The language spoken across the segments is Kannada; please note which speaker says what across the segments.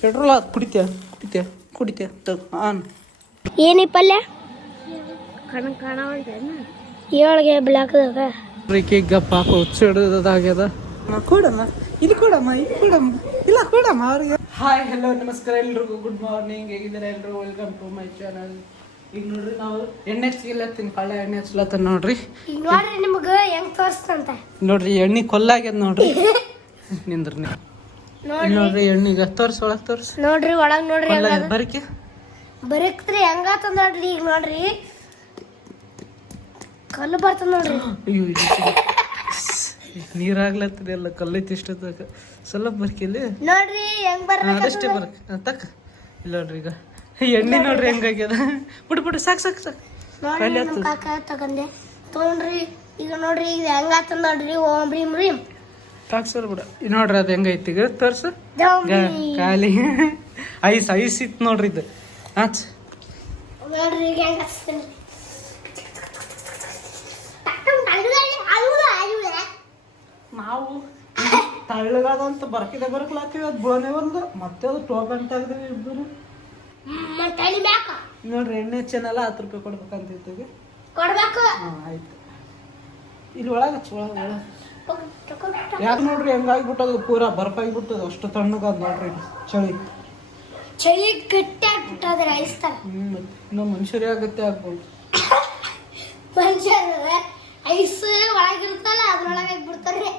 Speaker 1: ಪೆಟ್ರೋಲ್ ಅದು ಕುಡಿತೀಯ? ಕುಡಿತೀಯ? ಕುಡಿತೀಯ? ತಗೋ ಆನ್.
Speaker 2: ಏನಿ ಪಲ್ಯ? ಏಳ್ಗೆ ಬ್ಲಾಕ್ದಾಗ
Speaker 1: ರೀಕಿ ಗಪ್ಪ ಹಾಕೋ ನಾ ಕೊಡಮ್ಮ ಇಲ್ಲಿ ಕೊಡಮ್ಮ ಇಲ್ಲಿ ಕೊಡಮ್ಮ ಇಲ್ಲ ಕೊಡಮ್ಮ ಅವ್ರಿಗೆ. ಹಾಯ್ ಹಲೋ ನಮಸ್ಕಾರ ಎಲ್ರಿಗೂ ಗುಡ್ ಮಾರ್ನಿಂಗ್ ಹೇಗಿದ್ದಾರೆ ಎಲ್ಲರೂ ವೆಲ್ಕಮ್ ಟು ಮೈ ಚಾನಲ್ ಈಗ ನೋಡ್ರಿ ನಾವು ಎಣ್ಣೆ ಹಚ್ಚಿಲ್ಲತ್ತೀನಿ ಕಳ್ಳ ಎಣ್ಣೆ ಹಚ್ಲತ್ತ ನೋಡ್ರಿ.
Speaker 2: ನೋಡ್ರಿ ನಿಮ್ಗೆ ಹೆಂಗ್ ತೋರಿಸ್ತಂತ.
Speaker 1: ನೋಡ್ರಿ ಎಣ್ಣೆ ಕೊಲ್ಲಾಗ್ಯದ ನೋಡ್ರಿ. ನಿಂದ್ರಿ
Speaker 2: ನೋಡ್ರಿ.
Speaker 1: ಎಣ್ಣೆ ಈಗ ತೋರ್ಸ್ ಒಳಗ್ ತೋರ್ಸ್.
Speaker 2: ನೋಡ್ರಿ ಒಳಗ್ ನೋಡ್ರಿ
Speaker 1: ಬರಕ್ಕೆ ಬರಕೆ.
Speaker 2: ಬರೀಕ್ತ್ರಿ ಹೆಂಗಾತ ನೋಡ್ರಿ ಈಗ ನೋಡ್ರಿ. ಕಲ್ಲು ಬರ್ತದ ನೋಡ್ರಿ.
Speaker 1: ಅಯ್ಯೋ ನೀರಾಗ್ಲತ್ತದ ಎಲ್ಲ ಕಲ್ಲೈತಿ ಇಷ್ಟದಾಗ ಸ್ವಲ್ಪ ಬರ್ಕಿಲ್ಲಿ
Speaker 2: ನೋಡ್ರಿ ಹೆಂಗ್
Speaker 1: ಹಾ, ಅಷ್ಟೇ ಬರಕ್. ತಕ್ಕ ಇಲ್ಲ ನೋಡ್ರಿ ಈಗ. ಎಣ್ಣೆ ನೋಡ್ರಿ. ಹೆಂಗಾಗ್ಯದ. ಬಿಡು ಬಿಡು ಸಾಕ್ ಸಾಕ್ ಸಾಕ್.
Speaker 2: ನೋಡ್ರಿ ಕಾಕ ತಗೊಂಡೆ. ತಗೊಂಡ್ರಿ ಈಗ ನೋಡ್ರಿ ಈಗ ಹೆಂಗಾತ ನೋಡ್ರಿ. ಓಂ ಭೀಮ್ ರೀಮ್
Speaker 1: ಸಾಕು ಸರ್ ಬಿಡ ನೋಡ್ರಿ ಅದು ಹೆಂಗೈತಿ ಈಗ. ತೋರ್ಸು. ಖಾಲಿ. ಐಸ್ ಐಸ್ ಇತ್ತು ನೋಡ್ರಿ ಇದು.
Speaker 2: ಹಚ್ತೀನಿ.
Speaker 1: ನಾವು ತಳ್ಳಗಾದಂತ ಬರ್ಕಿದೆ ಬರ್ಕ್ಲಾತೀವಿ ಅದು ಬೋನೆ ಒಂದು. ಮತ್ತೆ ಅದು ಟೋಪ್ ಅಂತ ತೆಗ್ದಿವಿ ಇಬ್ಬರು ನೋಡ್ರಿ ಎಣ್ಣೆ ಚೆನ್ನಲ್ಲ ಹತ್ತು ರೂಪಾಯಿ ಕೊಡ್ಬೇಕಂತ ಇತ್ತು
Speaker 2: ಕೊಡ್ಬೇಕು.
Speaker 1: ಹಾಂ ಆಯ್ತು. ಇಲ್ಲಿ ಒಳಗೆ ಒಳಗೆ ಒಳಗೆ ಯಾಕೆ ನೋಡ್ರಿ ಹೆಂಗಾಗ್ಬಿಟ್ಟದು? ಪೂರಾ ಬರ್ಫಾಗ್ಬಿಟ್ಟದು ಅಷ್ಟು ತಣ್ಣಗಾದ ನೋಡ್ರಿ. ಚಳಿ.
Speaker 2: ಚಳಿ ಗಟ್ಟಿ ಆಗ್ಬಿಟ್ಟದ ರೈಸ್ ತರ.
Speaker 1: ಹ್ಮ್ ಇನ್ನು ಮನುಷ್ಯರೇ ಆಗತ್ತೆ ಆಗ್ಬೋದು.
Speaker 2: ಮನುಷ್ಯರ ಐಸ್ ಒಳಗಿರ್ತಲ್ಲ ಅದ್ರೊಳಗೆ ಬಿಡ್ತಾರೆ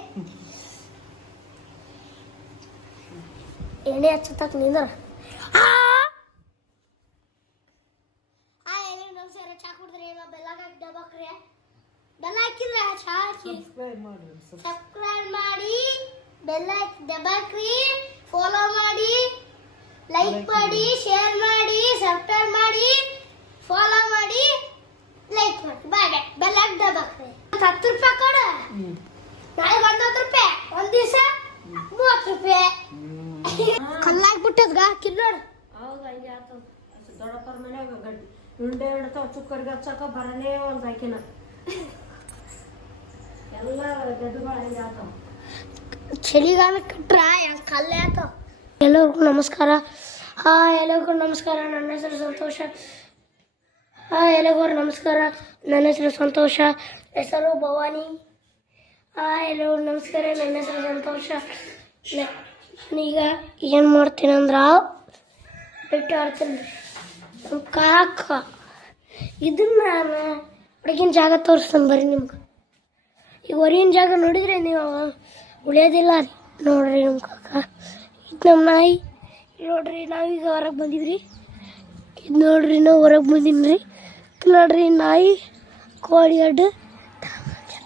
Speaker 2: ಎಣ್ಣೆ ಹಚ್ಚತಕ್ ನಿಂದ್ರ ಆ ಎಣ್ಣೆ ನಮ್ಸರ ಚಾ ಕುಡಿದ್ರೆ ಏನೋ ಬೆಲ್ಲ ಹಾಕಿ ಡಬಕ್ರಿ ಬೆಲ್ಲ ಹಾಕಿದ್ರೆ ಸಬ್ಸ್ಕ್ರೈಬ್ ಮಾಡಿ ಬೆಲ್ ಹಾಕಿ ಡಬಕ್ರಿ ಫಾಲೋ ಮಾಡಿ ಲೈಕ್ ಮಾಡಿ ಶೇರ್ ಮಾಡಿ ಸಬ್ಸ್ಕ್ರೈಬ್ ಮಾಡಿ ಫಾಲೋ ಮಾಡಿ ಲೈಕ್ ಮಾಡಿ. ಬಾಯ್ ಹಾಕಿ ಡಬಕ್ರಿ ಹತ್ತು ರೂಪಾಯಿ ಕೊಡು. ನಾಳೆ ಒಂದು ಹತ್ತು ರೂಪಾಯಿ. ಒಂದ್ ದಿವಸ ಮೂವತ್ತು ರೂಪಾಯಿ. ಕಲ್ಲಾಗ್ಬಿಟ್ಟದ್ಗ ಕಿಲ್ಲೋಡು
Speaker 3: ಹೌದು ಹಂಗೆ ಆಗ್ತದ ದೊಡ್ಡಪ್ಪರ ಮನ್ಯಾಗ ಗಡ್ಡಿ. ಉಂಡೆ ಹಿಡ್ತಾವ ಚುಕ್ಕರಿಗೆ ಹಚ್ಚಕ ಬರನೇ ಒಂದು ಆಕಿನ. ಎಲ್ಲ ಗಡ್ಡುಗಳು ಹಂಗೆ ಆಗ್ತಾವ
Speaker 2: ಚಳಿಗಾಲ ಕಟ್ರ ಕಲ್ಲೇ ಆತ. ಎಲ್ಲರಿಗೂ ನಮಸ್ಕಾರ. ಹಾ, ಎಲ್ಲರಿಗೂ ನಮಸ್ಕಾರ. ನನ್ನ ಹೆಸರು ಸಂತೋಷ. ಹಾ, ಎಲ್ಲರಿಗೂ ನಮಸ್ಕಾರ. ನನ್ನ ಹೆಸರು ಸಂತೋಷ. ಹೆಸರು ಭವಾನಿ. ಹಾ, ಎಲ್ಲರಿಗೂ ನಮಸ್ಕಾರ. ನನ್ನ ಹೆಸರು ಸಂತೋಷ. ನಾನೀಗ ಏನು ಮಾಡ್ತೀನಿ ಅಂದ್ರೆ ಬಿಟ್ಟು ಆಡ್ತೀನಿ. ನಮ್ಮ ಕಾಕ, ಇದನ್ನ ನಾನು ಹೊರಗಿನ ಜಾಗ ತೋರಿಸ್ತೀನಿ ಬರ್ರಿ ನಿಮ್ಗೆ. ಈಗ ಹೊರಗಿನ ಜಾಗ ನೋಡಿದ್ರೆ ನೀವು ಉಳಿಯೋದಿಲ್ಲ ನೋಡ್ರಿ ನಮ್ಮ ಕಾಕ. ಇದು ನಮ್ಮ ನಾಯಿ ನೋಡ್ರಿ ನಾವೀಗ ಹೊರಗೆ ಬಂದಿದ್ರಿ. ಇದು ನೋಡ್ರಿ ನಾವು ಹೊರಗೆ ಬಂದೀನಿ ರೀ ನೋಡ್ರಿ ನಾಯಿ, ಕೋಳಿ, ಅಡ್ಡು.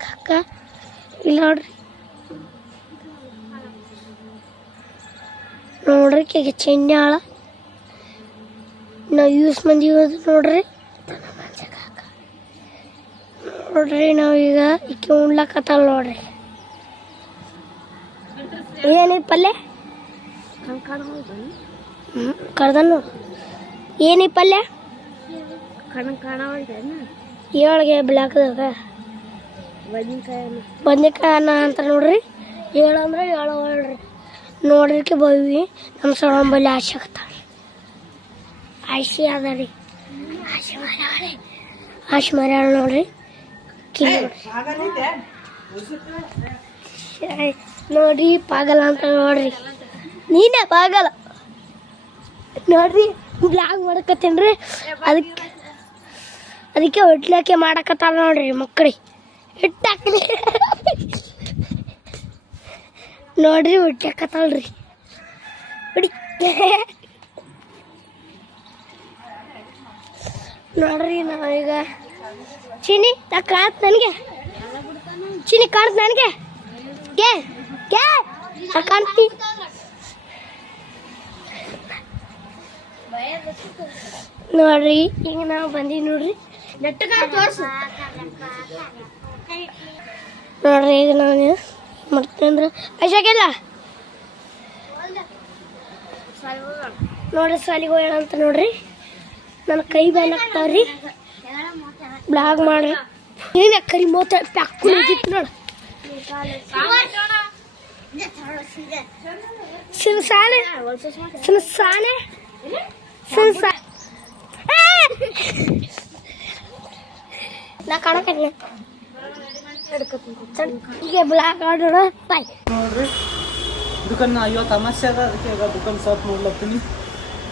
Speaker 2: ಕಾಕ, ಇಲ್ಲಿ ನೋಡ್ರಿ. ನೋಡ್ರಿ ಕೆಗೆ ಚೆನ್ನಾಳ ನಾವು ಯೂಸ್ ಮಂದಿ ನೋಡ್ರಿ. ನೋಡ್ರಿ ನಾವೀಗ ಇಕ್ಕಿ ಉಣ್ಲಕತ್ತಲ್ಲ ನೋಡ್ರಿ. ಏನಿದ್ ಪಲ್ಯ? ಕರ್ದನು. ಏನಿ ಪಲ್ಯ? ಏಳಿಗೆ ಬ್ಲಾಕ್ದಾಗ
Speaker 3: ಬದ್ನಿಕಾಯಿ
Speaker 2: ಅನ್ನ ಅಂತ ನೋಡ್ರಿ. ಏಳು ಅಂದ್ರೆ ಏಳು ಹೇಳ್ರಿ. ನೋಡ್ರಿಕೆ ಬೈವಿ ನಮ್ಮ ಸೊಳಂಬಲ್ಲಿ ಆಸೆ ಆಗ್ತಾವ್ರಿ ಆಸೆ ಅದ ರೀ ಆಸೆ ಮರ್ಯಾಳ ಆಸೆ ಮರ್ಯಾಳ ನೋಡ್ರಿ. ನೋಡ್ರಿ ಪಾಗಲ ಅಂತ ನೋಡ್ರಿ. ನೀನೇ ಪಾಗಲ. ನೋಡ್ರಿ ಬ್ಲಾಗ್ ಮಾಡಕತ್ತೇನ್ರಿ. ಅದಕ್ಕೆ ಅದಕ್ಕೆ ಹೊಟ್ಲಕ್ಕೆ ಮಾಡಕತ್ತಾರ ನೋಡ್ರಿ ಮಕ್ಕಳಿ ಇಟ್ಟಾಕ್ಲಿ ನೋಡ್ರಿ ಹೊಡ್ಯಾಕತ್ತಲ್ರಿ ಬಿಡಿ. ನೋಡ್ರಿ ನಾವೀಗ ಚೀನಿ ಕಾಣತ್ ನನಗೆ. ಚೀನಿ ಕಾಣತ್ ನನಗೆ. ಗೆ ಗೆ ಕಾಣ್ತಿ. ನೋಡ್ರಿ ಈಗ ನಾವು ಬಂದೀವಿ ನೋಡ್ರಿ. ನೋಡ್ರಿ, ಈಗ ನಾನು ಮಾಡ್ತೀನಿ ಅಂದ್ರೆ. ಐಶಾಗಿಲ್ಲ ನೋಡ್ರಿ, ಸಾಲಿಗೆ ಹೋಗೋಣ ಅಂತ ನೋಡ್ರಿ. ನನ್ನ ಕೈ ಬ್ಯಾನ್ ಆಗ್ತಾವ್ರಿ. ಬ್ಲಾಗ್ ಮಾಡ್ರಿ ಏನ ಕರಿ ಮೂವತ್ತ ಪ್ಯಾಕ್ ನೋಡು. Sinsane. Sinsane. Sinsane. ನಾ ಕಾಣಕತ್ತೀನಿ. ಈಗ ಬ್ಲಾಕ್ ಆಡೋಣ ಬಾಯ್.
Speaker 1: ನೋಡ್ರಿ ದುಕಾನ್ ಇವತ್ತು ಅಮಾಸ್ಯೆ ಅದ ಅದಕ್ಕೆ ಈಗ ದುಕಾನ್ ಸಾಫ್ ಮಾಡ್ಲತ್ತೀನಿ.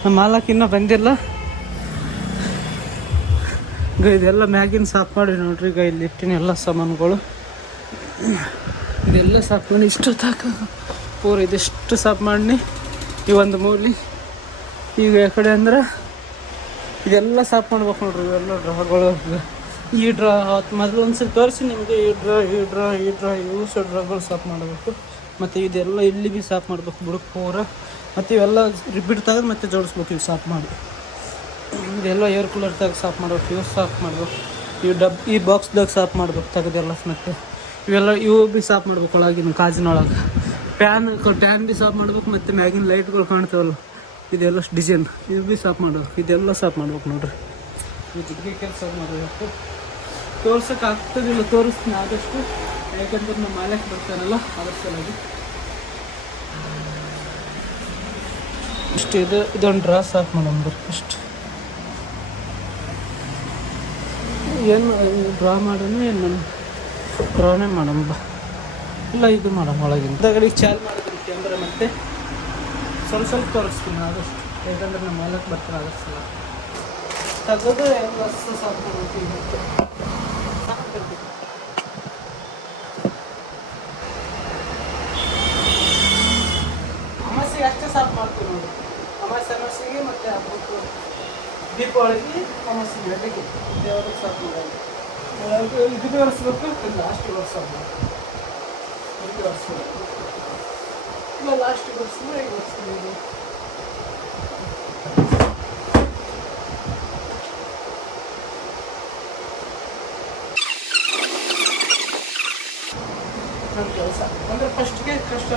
Speaker 1: ನಮ್ಮ ಮಾಲಕ್ ಇನ್ನೂ ಬಂದಿಲ್ಲ. ಈಗ ಇದೆಲ್ಲ ಮ್ಯಾಗಿನ ಸಾಫ್ ಮಾಡಿ ನೋಡ್ರಿ ಈಗ ಇಲ್ಲಿ ಇಟ್ಟಿನ ಎಲ್ಲ ಸಾಮಾನುಗಳು. ಇದೆಲ್ಲ ಸಾಫ್ ಮಾಡಿ, ಇಷ್ಟು ತಾಕ ಪೂರ ಇದಿಷ್ಟು ಸಾಫ್ ಮಾಡಿ ಈ ಒಂದು ಮೂಲಿ. ಈಗ ಆ ಕಡೆ ಅಂದ್ರೆ ಇದೆಲ್ಲ ಸಾಫ್ ಮಾಡ್ಬೇಕು ನೋಡ್ರಿ, ಇವೆಲ್ಲ ಡ್ರಾಗಳು. ಈ ಡ್ರಾ ಮೊದಲು ಒಂದ್ಸಲ ತೋರಿಸಿ ನಿಮಗೆ, ಈ ಡ್ರಾ ಈ ಡ್ರಾ ಈ ಡ್ರಾ, ಇವು ಸಹ ಡ್ರಾಗಳು ಸಾಫ್ ಮಾಡಬೇಕು. ಮತ್ತು ಇದೆಲ್ಲ ಇಲ್ಲಿ ಬಿ ಸಾಫ್ ಮಾಡ್ಬೇಕು ಬುಡಕ್ ಪೂರ. ಮತ್ತು ಇವೆಲ್ಲ ರಿಪೀಟ್ ತೆಗೆದು ಮತ್ತೆ ಜೋಡಿಸ್ಬೇಕು, ಇವು ಸಾಫ್ ಮಾಡಿ. ಇದೆಲ್ಲ ಏರ್ ಕೂಲರ್ ಸಾಫ್ ಮಾಡ್ಬೇಕು ಫ್ಯೂಸ್ ಸಾಫ್ ಮಾಡ್ಬೇಕು ಇವು ಡಬ್, ಈ ಬಾಕ್ಸ್ದಾಗ ಸಾಫ್ ಮಾಡ್ಬೇಕು ತೆಗೆದೆಲ್ಲ ಮತ್ತೆ ಇವೆಲ್ಲ ಇವು ಭೀ ಸಾಫ್ ಮಾಡ್ಬೇಕು ಒಳಗಿನ ಕಾಜಿನೊಳಗೆ ಫ್ಯಾನ್ ಫ್ಯಾನ್ ಭೀ ಸಾಫ್ ಮಾಡ್ಬೇಕು ಮತ್ತು ಮ್ಯಾಗಿನ ಲೈಟ್ಗಳು ಕಾಣ್ತಾವಲ್ಲ, ಇದೆಲ್ಲ ಡಿಸೈನ್ ಇದು ಭೀ ಸಾಫ್ ಮಾಡ್ಬೇಕು, ಇದೆಲ್ಲ ಸಾಫ್ ಮಾಡ್ಬೇಕು ನೋಡ್ರಿ. ಇದಕ್ಕೆ ಕೆಲಸ ಮಾಡಬೇಕು ತೋರ್ಸೋಕೆ ಆಗ್ತದಿಲ್ಲ, ತೋರಿಸ್ತೀನಿ ಆದಷ್ಟು. ಯಾಕಂದ್ರೆ ನಮ್ಮ ಮಾಲಕ್ ಬರ್ತಾರಲ್ಲ, ಅದ್ರ ಸಲುವಾಗಿ. ಇಷ್ಟು ಇದು, ಇದೊಂದು ಡ್ರಾ ಸಾಫ್ ಮಾಡೋಣ ಬರ್ರಿ ಅಷ್ಟು ಏನು ಡ್ರಾ ಮಾಡೋಣ ಏನು ನಾನು ಡ್ರಾನೇ ಮಾಡೋಣ ಬಾ. ಇಲ್ಲ ಇದು ಮಾಡಮ್ಮ ಒಳಗಿಂದ. ಚಾಲ್ ಮಾಡ್ತೀನಿ ಕ್ಯಾಮ್ರಾ ಮತ್ತೆ. ಸ್ವಲ್ಪ ಸ್ವಲ್ಪ ತೋರಿಸ್ತೀನಿ ಆದಷ್ಟು. ಯಾಕಂದ್ರೆ ನಮ್ಮ ಮೇಲಕ್ಕೆ ಬರ್ತಾರೆ ಆದಷ್ಟು ತಗೋದು ಹೆಂಗೆ ಇವತ್ತು ಅಮಾಸೆಗೆ ಅಷ್ಟೇ ಸಾಫ್ ಮಾಡ್ತೀವಿ ನೋಡಿ. ಅಮಾಸೆ ಅಮಾಸೆಗೆ ಮತ್ತು ಹಬ್ಬಕ್ಕೆ ದೀಪಾವಳಿಗೆ ಅಮಾಸೆಗೆ ಎರಡಿಗೆ ದೇವರಿಗೆ ಸಾಫ್ ಮಾಡೋದು ಅದು ಇದು ಒರೆಸ್ಬೇಕು ಲಾಸ್ಟಿಗೆ ಒರೆಸೋದು ಇದು ಒರೆಸ್ಬೇಕು ಇಲ್ಲ ಲಾಸ್ಟಿಗೆ ಒರೆಸಿದ್ರೆ ಈಗ ಒರೆಸ್ತೀನಿ ನನ್ನ ಕೆಲಸ ಅಂದರೆ ಫಸ್ಟ್ಗೆ ಕಷ್ಟ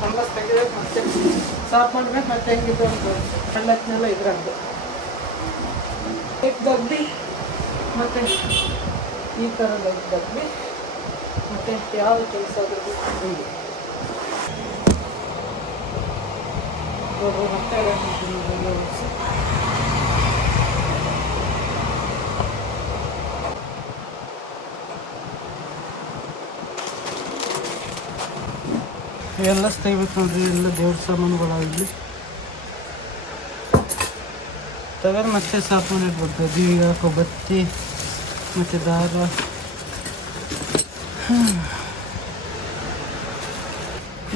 Speaker 1: ಅಂಬಸ್ ತೆಗಿಬೇಕು ಮತ್ತೆ ಸಾಫ್ ಮಾಡ್ಬೇಕು ಮತ್ತೆ ಹೆಂಗಿದ್ದು ಒಂದು ಕಳ್ಳತ್ನೆಲ್ಲ ಇದ್ರಂತ ಡಬ್ಬಿ ಮತ್ತು ಈ ಥರದ ಡಬ್ಬಿ ಮತ್ತು ಯಾವ ಕೆಲಸ ಆದ್ರೂ ಹಿಂಗೆ ನೋಡ್ರಿ ಮತ್ತೆ ಹಾಕ್ಬಿಡ್ತೀನಿ ಇದೆಲ್ಲ ಒರ್ಸಿ. ಎಲ್ಲ ತೆಗಿಬೇಕು ನೋಡ್ರಿ ಎಲ್ಲ ದೇವ್ರ ಸಾಮಾನುಗಳಾಗಲಿ ತಗೊಂಡು ಮತ್ತೆ ಸಾಮಾನು ಇಟ್ಬಿಡ್ತು ಹಾಕೋ ಬತ್ತಿ ಮತ್ತು ದಾರ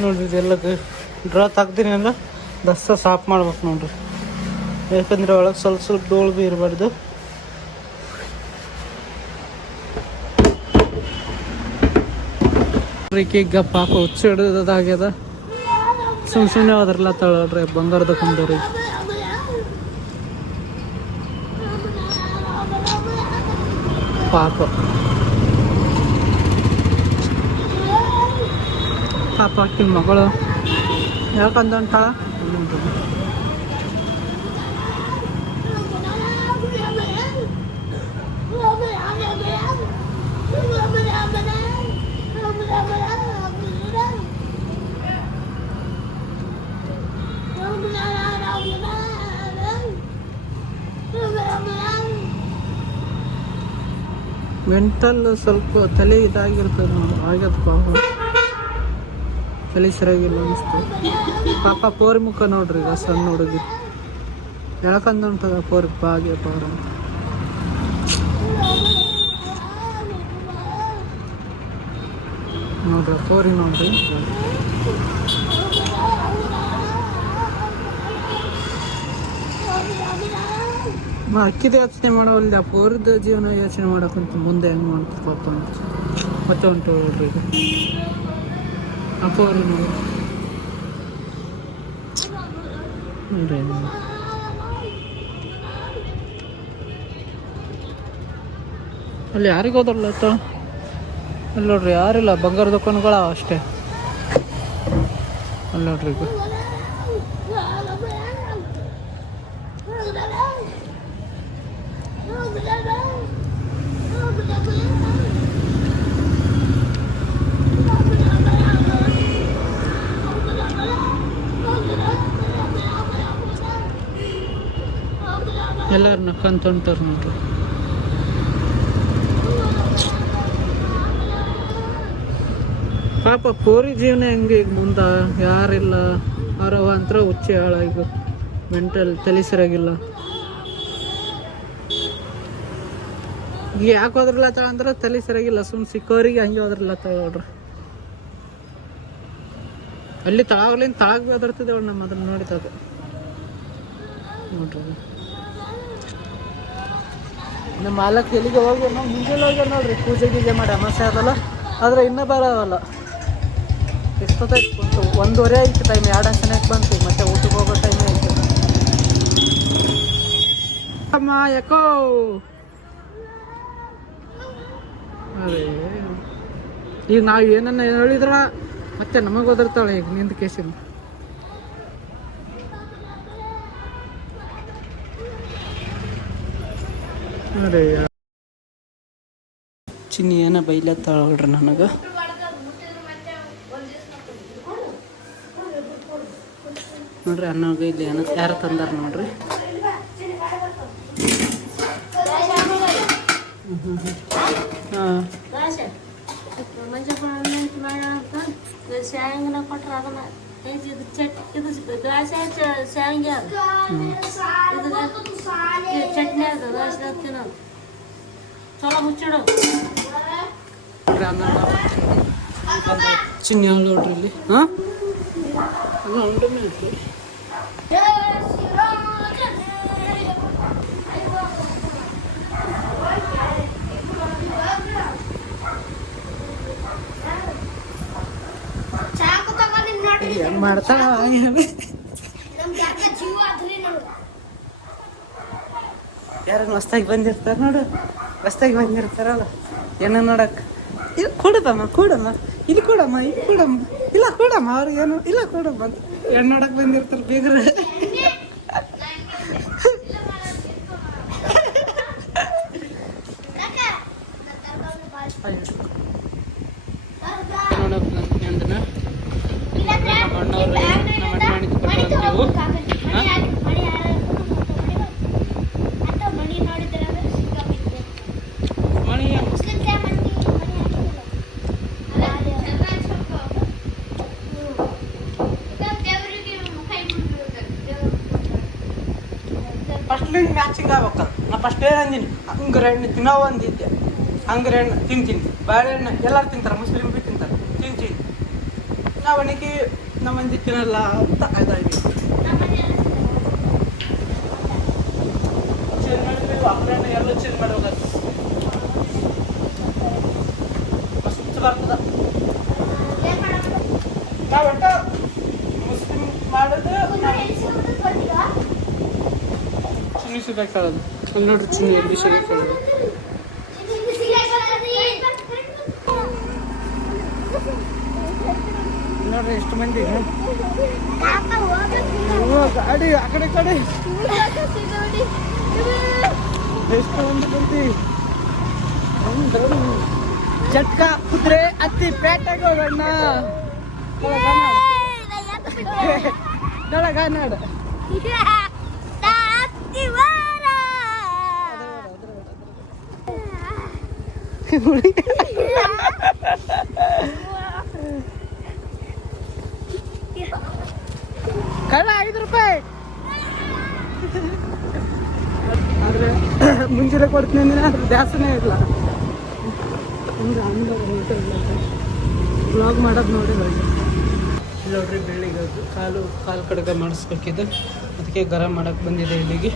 Speaker 1: ನೋಡ್ರಿ ಇದೆಲ್ಲ ಡ್ರಾ ಅಂದ್ರೆ ದಸ್ತ ಸಾಫ್ ಮಾಡ್ಬೇಕು ನೋಡ್ರಿ. ಯಾಕಂದ್ರೆ ಒಳಗೆ ಸ್ವಲ್ಪ ಸ್ವಲ್ಪ ಧೂಳು ಭೀ ಇರಬಾರ್ದು. ಈಗ ಪಾಪ ಹುಚ್ಚು ಹಿಡಿದಾಗ್ಯದ ಸುಮ್ ಸುಮ್ಮನೆ ಹೋದ್ರಲ್ಲ ತಗೊಳ್ರಿ ಬಂಗಾರದ ಕುಂದರಿ ಪಾಪ ಪಾಪ ಆಕಿನ ಮಗಳು ಯಾಕಂದಂಟ ಮೆಂಟಲ್ ಸ್ವಲ್ಪ ತಲೆ ಇದಾಗಿರ್ತದೆ ನಮ್ಗೆ ಆಗ್ಯದ ಪಾಪ. ತಲೆ ಸರಿಯಾಗಿಲ್ಲ ಅನಿಸ್ತು. ಪಾಪ ಪೋರಿ ಮುಖ ನೋಡ್ರಿ ಈಗ ಸಣ್ಣ ಹುಡುಗಿ. ಯಾಕಂದಂತದ ಪೋರಿ ಪಾರ. ಅಂತ ನೋಡ್ರಿ ಪೋರಿ ನೋಡ್ರಿ. ಅಕ್ಕಿದ ಯೋಚನೆ ಮಾಡೋಲ್ಲ ಪೋರದ ಜೀವನ ಯೋಚನೆ ಮಾಡೋಕ್ಕಂತ ಮುಂದೆ ಹೆಂಗೆ ಪಾಪ ಅಂತ. ಮತ್ತೆ ಉಂಟು ನೋಡ್ರಿ ಅಪ್ಪವ್ರಿ ಇದು. ಅಲ್ಲಿ ಯಾರಿಗೆ ಹೋದಲ್ಲ ಆತ ಅಲ್ಲಿ ನೋಡ್ರಿ ಯಾರಿಲ್ಲ, ಬಂಗಾರ ದುಕಾನ್ಗಳ ಅಷ್ಟೇ. ಅಲ್ಲಿ ನೋಡ್ರಿ ಈಗ. ಎಲ್ಲಾರು ನಕ್ಕಂತ ನೋಡ್ರಿ. ಪಾಪ ಕೋರಿ ಜೀವನ ಹೆಂಗೆ ಈಗ ಮುಂದ? ಯಾರಿಲ್ಲ. ಅವರವ ಅಂತರ ಹುಚ್ಚೆ ಹಾಳ ಮೆಂಟಲ್ ತಲೆ ಸರಿಯಾಗಿಲ್ಲ ಯಾಕೆ ಹೋದ್ರಲ್ಲತ್ತಾಳ ಅಂದ್ರೆ ತಲೆ ಸರಿಯಾಗಿಲ್ಲ ಸುಮ್ ಸಿಕ್ಕೋರಿಗೆ ಹಂಗೆ ಹೋದ್ರಲ್ಲತ್ತಾಳ ನೋಡ್ರಿ. ಅಲ್ಲಿ ತಳಾಗ್ಲಿಂದ ತಳಗ್ ಬೆದರ್ತದೆ ನಮ್ಮ ಅದನ್ನ ನೋಡಿದಾಗ. ನೋಡ್ರಿ. ನಮ್ಮ ಮಾಲಕ್ ಎಲ್ಲಿಗೆ ಹೋಗಿ ನಾವು ಮುಂಜಾನೆ ಹೋಗ್ಯಾವ ನೋಡ್ರಿ, ಪೂಜೆ ಗೀಜೆ ಮಾಡಿ ಅಮಾಸೆ ಅದಲ್ಲ ಆದ್ರೆ ಇನ್ನೂ ಬರೋವಲ್ಲ. ಎಷ್ಟೊತ್ತಾಯ್ತು ಕುಂತು ಒಂದೂವರೆ ಆಯ್ತು ಟೈಮ್ ಎರಡು ಹಂತನಕ್ಕೆ ಬಂತು, ಮತ್ತೆ ಊಟಕ್ಕೆ ಹೋಗೋ ಟೈಮ್ ಆಯ್ತು. ಅಮ್ಮ, ಯಾಕೋ? ಈಗ ನಾವು ಏನನ್ನ ಹೇಳಿದ್ರ ಮತ್ತೆ ನಮಗೆ ಓದಿರ್ತಾಳೆ ಈಗ ನಿಂದ ಕೇಸಿನ ಚಿನ್ನಿ ಏನ ಬೈಲತ್ತಾಳ್ರಿ ನೋಡ್ರಿ ನನಗೆ? ನೋಡ್ರಿ ಅನ್ನೋಗ ಇಲ್ಲಿ ಏನ ಯಾರು ತಂದಾರ ನೋಡ್ರಿ? ಹಾಂ.
Speaker 3: ಮಂಜ ಅಂತ ಶಾಂಗನ ಕೊಟ್ರ ಅದನ್ನ ಏಜ್ ಇದು ಚಟ್ ಇದು ದ್ವಾಸೆ ಶಾಂಗಿ ಅದು ಇದು ಚಟ್ನಿ ಅದು ದ್ವಾಸೆ ತಿನ್ನೋದು ಚಲೋ ಮುಚ್ಚಿಡು
Speaker 1: ನೋಡ್ರಿ ಅನ್ನ ಚಿನ್ನಿ ಅವ್ಳು ನೋಡ್ರಿ ಇಲ್ಲಿ ಹಾಂ ಅಲ್ಲ ಉಂಡಮೆ ಐತಿ ಹೆಂಗ್ ಮಾಡ್ತಾಳ ಹೇಳಿ ಯಾರು ಹೊಸ್ದಾಗಿ ಬಂದಿರ್ತಾರೆ ನೋಡು. ಹೊಸ್ದಾಗಿ ಬಂದಿರ್ತಾರಲ್ಲ. ಏನೋ ನೋಡಕ್. ಇಲ್ಲ ಕೊಡದಮ್ಮ ಕೊಡಮ್ಮ. ಇಲ್ಲಿ ಕೊಡಮ್ಮ ಇಲ್ಲಿ ಕೊಡಮ್ಮ. ಇಲ್ಲ, ಕೊಡಮ್ಮ ಅವ್ರಿಗೆ ಏನು ಇಲ್ಲ, ಕೊಡಮ್ಮ ಅಂತ. ಹೆಣ್ಣು ನೋಡಕ್ ಬಂದಿರ್ತಾರೆ ಬೀಗ್ರ. ಹಣ್ಣು ತಿನ್ನೋ ಒಂದಿದ್ದೆ ಹಂಗರ ಹಣ್ಣು ತಿಂತೀನಿ. ಬಾಳೆಹಣ್ಣು ಎಲ್ಲರೂ ತಿಂತಾರೆ ಮುಸ್ಲಿಮ್ ಬಿ ತಿಂತಾರೆ. ತಿಂತೀನಿ ನಾವು ಅವನಿಗೆ ನಮ್ಮ ಮಂದಿ ತಿನ್ನಲ್ಲ ಅಂತ ಇದಾಗಿ ಚೇಂಜ್ ಮಾಡಿದ್ವಿ ಅಪ್ಪಣ್ಣ ಎಲ್ಲ ಚೇಂಜ್ ಮಾಡ್ಬೇಕಾಗ್ತದೆ ಮಸ್ತ್ ಬರ್ತದ. ನಾವು ಒಟ್ಟ ಮುಸ್ಲಿಮ್ ಮಾಡೋದು ಅಲ್ಲಿ ನೋಡ್ರಿ ಚಿನ್ನಿ ಎಲ್ಲಿ ಸಿಗಕ್ಕಾಗೋದು ನೋಡ್ರಿ ಎಷ್ಟು ಮಂದಿ ಓ, ಗಾಡಿ ಆ ಕಡೆ ಈ ಕಡೆ ಎಷ್ಟು ಮಂದಿ ಕುಂತಿ ಜಟ್ಕ ಕುದ್ರೆ ಹತ್ತಿ ಪೇಟೆಗೆ ಹೋಗೋಣ ನೋಡಗಾನಾಡ ಕಳ್ಳ, ಐದು ರೂಪಾಯಿ. ಆದ್ರೆ, ಮುಂಜಾನೆ ಕೊಡ್ತೀನಿ ಅಂದ್ರೆ ದ್ಯಾಸನೇ ಇಲ್ಲ. ಅಂದ್ರೆ ಅಂದ ಬ್ಲಾಗ್ ಮಾಡೋದು ನೋಡಿ ನೋಡ್ರಿ ಬೆಳ್ಳಿಗೆ ಕಾಲು ಕಾಲು ಕಡಗ ಮಾಡಿಸ್ಬೇಕಿದೆ. ಅದಕ್ಕೆ ಗರಂ ಮಾಡಕ್ಕೆ ಬಂದಿದೆ ಇಲ್ಲಿಗೆ.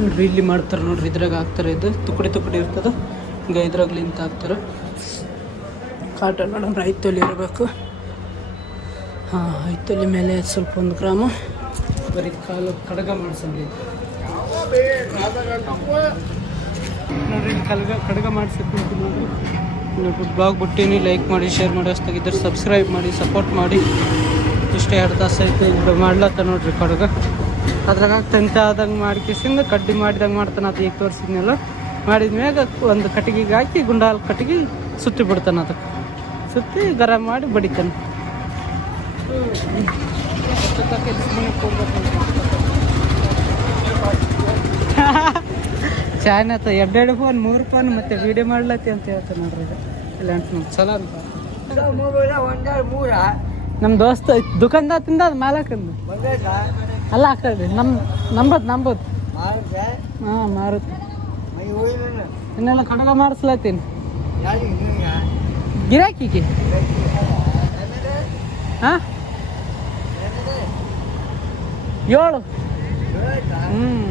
Speaker 1: ನೋಡ್ರಿ, ಇಲ್ಲಿ ಮಾಡ್ತಾರೆ ನೋಡ್ರಿ, ಇದ್ರಾಗ ಹಾಕ್ತಾರೆ ಇದು. ತುಕಡಿ ತುಕಡಿ ಇರ್ತದೆ. ಈಗ ಲಿಂತ ಲಿಂಕ್ ಹಾಕ್ತಾರೆ ಕಾಟನ್ ಮೇಡಮ್ ತೊಲಿ ಇರಬೇಕು. ಹಾಂ ಐತೊಲಿ ಮೇಲೆ ಸ್ವಲ್ಪ ಒಂದು ಗ್ರಾಮ. ಬರೀ ಕಾಲು ಕಡಗ ಮಾಡಿಸಂಗೆ. ನೋಡ್ರಿ ಕಲ್ಗ, ಕಡಗ ಮಾಡಿಸಿ ನೋಡ್ರಿ ಬ್ಲಾಗ್ ಬಿಟ್ಟೀನಿ ಲೈಕ್ ಮಾಡಿ ಶೇರ್ ಮಾಡಿ. ಅಷ್ಟಾಗಿದ್ದರೆ ಸಬ್ಸ್ಕ್ರೈಬ್ ಮಾಡಿ ಸಪೋರ್ಟ್ ಮಾಡಿ. ಇಷ್ಟೇ ಎರಡು ತಾಸು ಐತೆ ಇದು ಮಾಡ್ಲತ್ತ ನೋಡ್ರಿ ಕಡಗ. ಅದ್ರಾಗ ತಂತ ಆದಂಗೆ ಮಾಡ್ಕೇಸಿಂದ ಕಡ್ಡಿ ಮಾಡಿದಂಗೆ ಮಾಡ್ತಾನೆ ಅದು ಈಗ ತೋರಿಸಿದ್ನಲ್ಲ. ಮಾಡಿದ ಮ್ಯಾಗ ಒಂದು ಕಟ್ಟಿಗೆಗೆ ಹಾಕಿ ಗುಂಡಾಲ್ ಕಟ್ಟಿಗೆ ಸುತ್ತಿ ಬಿಡ್ತಾನೆ ಅದಕ್ಕೆ. ಸುತ್ತಿ ಗರಂ ಮಾಡಿ ಬಡಿತಾನೆ. ಚಾಯ್ನ ಆತ ಎರಡೆರಡು ಫೋನ್ ಮೂರು ಫೋನ್ ಮತ್ತೆ ವಿಡಿಯೋ ಮಾಡ್ಲತ್ತಿ ಅಂತ ಹೇಳ್ತಾರೆ ನೋಡ್ರಿ ಇದು ಇಲ್ಲ ಅಂತ ನಮ್ಗೆ ಚಲೋ ಅಂತ. ನಮ್ಮ ದೋಸ್ತ ದುಕಾನ್ದಾರ ತಿಂದ ಅದು ಮಾಲಕಂದು ಅಲ್ಲ ಕಡೆ ನಮ್ ನಂಬದ್ ನಂಬದ್. ಹಾಂ ಮಾರುತಿ ಇನ್ನೆಲ್ಲ ಕಡಲ ಮಾಡಿಸ್ಲತ್ತೀನಿ ಗಿರಾಕಿಗೆ. ಹಾ? ಏಳು. ಹ್ಮ್.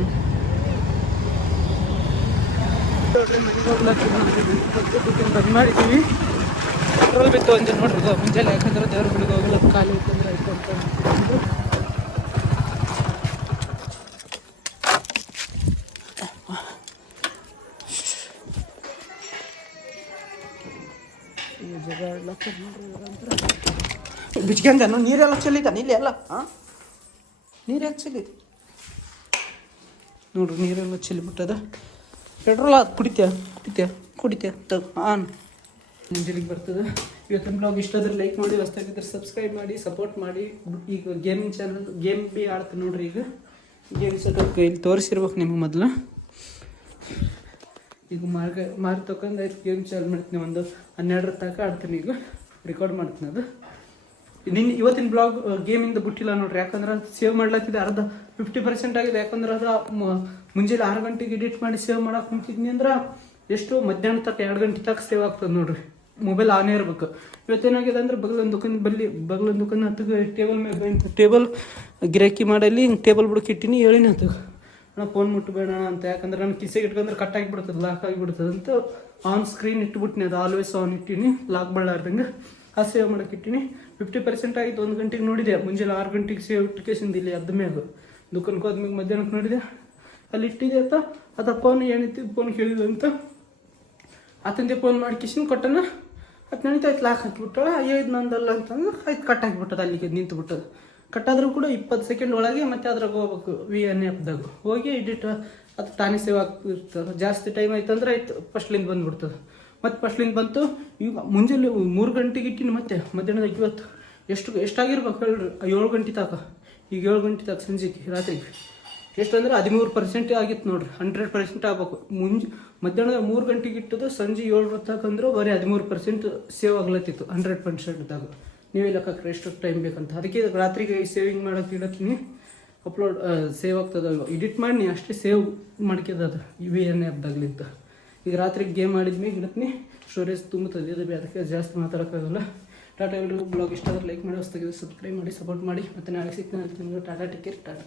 Speaker 1: ಮಾಡಿದ್ದೀವಿ ಪೆಟ್ರೋಲ್ ಬಿತ್ತು ಒಂದು ನೋಡ್ರಿ ಮುಂಜಾನೆ ಯಾಕಂದ್ರೆ ದೇವ್ರ ಗುಡಿಗೆ ಹೋಗ್ಲಕ್ಕ ಖಾಲಿ ಇತ್ತಂದ್ರೆ ಆಯ್ತು ಅಂತ ಅಂದ್ರು. ಈ ಜಾಗ ಎಲ್ಲ ನೋಡ್ರಿ ಇವ್ರಂತ್ರ. ಬಿಚ್ಕೊಂಡನು ನೀರೆಲ್ಲ ಚೆಲ್ಲಿದ? ಇಲ್ಲಿ ಎಲ್ಲ? ನೀರು ಯಾಕೆ ಚೆಲ್ಲಿದೆ ನೋಡ್ರಿ ನೀರೆಲ್ಲ ಚೆಲ್ಲಿಬಿಟ್ಟದ. ಪೆಟ್ರೋಲ್ ಅದು ಕುಡಿತ್ಯಾ? ಕುಡಿತ್ಯಾ? ಕುಡಿತ್ಯಾ? ತಗೋ, ಆನ್. ಮುಂಜಾನೆಗೆ ಬರ್ತದೆ. ಇವತ್ತಿನ ಬ್ಲಾಗ್ ಇಷ್ಟ ಆದ್ರೆ ಲೈಕ್ ಮಾಡಿ ಹೊಸ್ತಾಗಿದ್ರೆ ಸಬ್ಸ್ಕ್ರೈಬ್ ಮಾಡಿ ಸಪೋರ್ಟ್ ಮಾಡಿ. ಈಗ ಗೇಮಿಂಗ್ ಚಾನಲ್ ಗೇಮ್ ಬಿ ಆಡ್ತೀನಿ ನೋಡ್ರಿ ಈಗ. ಗೇಮ್ ಸ್ವಲ್ಪ ಇಲ್ಲಿ ತೋರಿಸಿರ್ಬೇಕು ನಿಮ್ಗೆ ಮೊದಲು. ಈಗ ಮಾರ್ಗ ಮಾರಿ ತಗೊಂಡು ಐದು ಗೇಮ್ ಚಾಲು ಮಾಡ್ತೀನಿ ಒಂದು ಹನ್ನೆರಡರ ತನಕ ಆಡ್ತೀನಿ ಈಗ. ರೆಕಾರ್ಡ್ ಮಾಡ್ತೀನಿ ಅದು. ನಿನ್ನ ಇವತ್ತಿನ ಬ್ಲಾಗ್ ಗೇಮಿಂದ ಬಿಟ್ಟಿಲ್ಲ ನೋಡ್ರಿ, ಯಾಕಂದ್ರೆ ಸೇವ್ ಮಾಡ್ಲತ್ತಿದೆ, ಅರ್ಧ ಫಿಫ್ಟಿ ಪರ್ಸೆಂಟ್ ಆಗಿದೆ. ಯಾಕಂದ್ರೆ ಅದು ಮುಂಜಾನೆ ಆರು ಗಂಟೆಗೆ ಎಡಿಟ್ ಮಾಡಿ ಸೇವ್ ಮಾಡಕ್ಕೆ ಕುಂತಿದ್ನಿ ಅಂದ್ರೆ ಎಷ್ಟು ಮಧ್ಯಾಹ್ನ ತಕ್ಕ ಎರಡು ಗಂಟೆ ತನಕ ಸೇವ್ ಆಗ್ತದೆ ನೋಡ್ರಿ. ಮೊಬೈಲ್ ಆನೇ ಇರ್ಬೇಕು. ಇವತ್ತೇನಾಗಿದೆ ಅಂದ್ರೆ ಬಗ್ಲೊಂದು ದುಕಾನ್ ಬಲ್ಲಿ ಬಗ್ಲೊಂದು ದುಕಾನ್ ಹತ್ತಿಗೆ ಟೇಬಲ್ ಮೇಲೆ ಟೇಬಲ್ ಗಿರಾಕಿ ಮಾಡಲಿ ಟೇಬಲ್ ಬುಡಕ್ಕೆ ಇಟ್ಟಿನಿ, ಹೇಳಿನಿ ಹತ್ತಿಗೆ. ಅಣ್ಣ ಫೋನ್ ಮುಟ್ಬೇಡ ಅಂತ. ಯಾಕಂದ್ರೆ ನಾನು ಕಿಸೆಗೆ ಇಟ್ಕೊಂಡ್ರೆ ಕಟ್ ಆಗಿಬಿಡ್ತದೆ ಲಾಕ್ ಆಗಿಬಿಡ್ತದೆ ಅಂತ ಆನ್ ಸ್ಕ್ರೀನ್ ಇಟ್ಬಿಟ್ಟಿನಿ ಅದು ಆಲ್ವೇಸ್ ಆನ್ ಇಟ್ಟಿನಿ ಲಾಕ್ ಬಳ್ಳಾರ್ದಂಗೆ ಆ ಸೇವ್ ಮಾಡಕ್ಕೆ ಇಟ್ಟಿನಿ. ಫಿಫ್ಟಿ ಪರ್ಸೆಂಟ್ ಆಗಿತ್ತು, ಒಂದು ಗಂಟೆಗೆ ನೋಡಿದೆ. ಮುಂಜಾನೆ ಆರು ಗಂಟೆಗೆ ಸೇವ್ ಇಟ್ಕೇಸಿಂದ ಇಲ್ಲಿ ಅದ ಮೇಲೆ ದುಕಾನ್ಗೆ ಹೋದ್ಮ್ಯಾಗ ಮಧ್ಯಾಹ್ನಕ್ಕೆ ನೋಡಿದೆ. ಅಲ್ಲಿ ಇಟ್ಟಿದೆ ಅಂತ. ಅದು ಫೋನ್ ಏನಿತ್ತು ಫೋನ್ ಕೇಳಿದ್ರು ಅಂತ. ಆತಂದೆ ಫೋನ್ ಮಾಡಿ ಕಿಶನ್ ಕೊಟ್ಟನ. ಅದು ನಡೀತಾಯ್ತು ಲಾಕ್ ಹಾಕಿಬಿಟ್ಟಳ. ಇದು ನಂದಲ್ಲ ಅಂತಂದ್ರೆ ಆಯ್ತು ಕಟ್ ಆಗಿಬಿಟ್ಟದ, ಅಲ್ಲಿಗೆ ನಿಂತು ಬಿಟ್ಟದ ಕಟ್ಟಾದ್ರೂ ಕೂಡ ಇಪ್ಪತ್ತು ಸೆಕೆಂಡ್ ಒಳಗೆ ಮತ್ತೆ ಅದ್ರಾಗ ಹೋಗ್ಬೇಕು ವಿ ಎನ್ ಎಫ್ದಾಗ ಹೋಗಿ ಎಡಿಟ್ ಅದು ತಾನೇ ಸೇವ್ ಆಗ್ತಿರ್ತದೆ ಜಾಸ್ತಿ ಟೈಮ್ ಆಯ್ತು ಅಂದ್ರೆ ಆಯ್ತು. ಫಸ್ಟ್ಲಿಂದ ಬಂದ್ಬಿಡ್ತದೆ. ಮತ್ತೆ ಫಸ್ಟ್ಲಿಂದ ಬಂತು, ಈಗ ಮುಂಜಾನೆ ಮೂರು ಗಂಟೆಗೆ ಇಟ್ಟಿನಿ ಮತ್ತೆ ಮಧ್ಯಾಹ್ನದಾಗ ಇವತ್ತು ಎಷ್ಟು ಎಷ್ಟಾಗಿರ್ಬೇಕು ಹೇಳ್ರಿ? ಏಳು ಗಂಟೆ ತಾಕ ಈಗ ಏಳು ಗಂಟೆ ತಾಕ ಸಂಜೆಗೆ, ರಾತ್ರಿಗೆ. ಎಷ್ಟಂದ್ರೆ ಹದಿಮೂರು ಪರ್ಸೆಂಟ್ ಆಗಿತ್ತು ನೋಡ್ರಿ. ಹಂಡ್ರೆಡ್ ಪರ್ಸೆಂಟ್ ಆಗ್ಬೇಕು. ಮುಂಜ್ ಮಧ್ಯಾಹ್ನದ ಮೂರು ಗಂಟೆಗೆ ಇಟ್ಟದು ಸಂಜೆ ಏಳು ತಾಕಂದ್ರೆ ಬರೀ ಹದಿಮೂರು ಪರ್ಸೆಂಟ್ ಸೇವ್ ಆಗ್ಲತ್ತಿತ್ತು. ಹಂಡ್ರೆಡ್ ಪರ್ಸೆಂಟ್ದಾಗ ನೀವೇ ಲೆಕ್ಕಕ್ಕೆ ಎಷ್ಟು ಟೈಮ್ ಬೇಕಂತ. ಅದಕ್ಕೆ ರಾತ್ರಿಗೆ ಸೇವಿಂಗ್ ಮಾಡೋಕೆ ಇಡತ್ತೀನಿ ಅಪ್ಲೋಡ್ ಸೇವ್ ಆಗ್ತದೆ ಎಡಿಟ್ ಮಾಡಿ ಅಷ್ಟೇ ಸೇವ್ ಮಾಡ್ಕೋದ ಅದು ವಿ ಎನ್ ಆ್ಯಪ್ದಾಗ್ಲಿಂತ ಈಗ ರಾತ್ರಿ ಗೇಮ್ ಮಾಡಿದ್ಮೇಲೆ ಇಡತ್ತೀನಿ ಸ್ಟೋರೇಜ್ ತುಂಬುತ್ತದೆ ಇದು ಅದಕ್ಕೆ ಜಾಸ್ತಿ ಮಾತಾಡೋಕ್ಕಾಗಲ್ಲ. ಟಾಟಾ ಎಲ್ರಿಗೂ ಬ್ಲಾಗ್ ಇಷ್ಟ ಲೈಕ್ ಮಾಡಿ ಹೊಸ್ತಾಗಿದೆ ಸಬ್ಸ್ಕ್ರೈಬ್ ಮಾಡಿ ಸಪೋರ್ಟ್ ಮಾಡಿ. ಮತ್ತೆ ನಾಳೆ ಸಿಗ್ತೀನಿ ಟಾಟಾ ಟಿಕೆಟ್ ಟಾಟಾ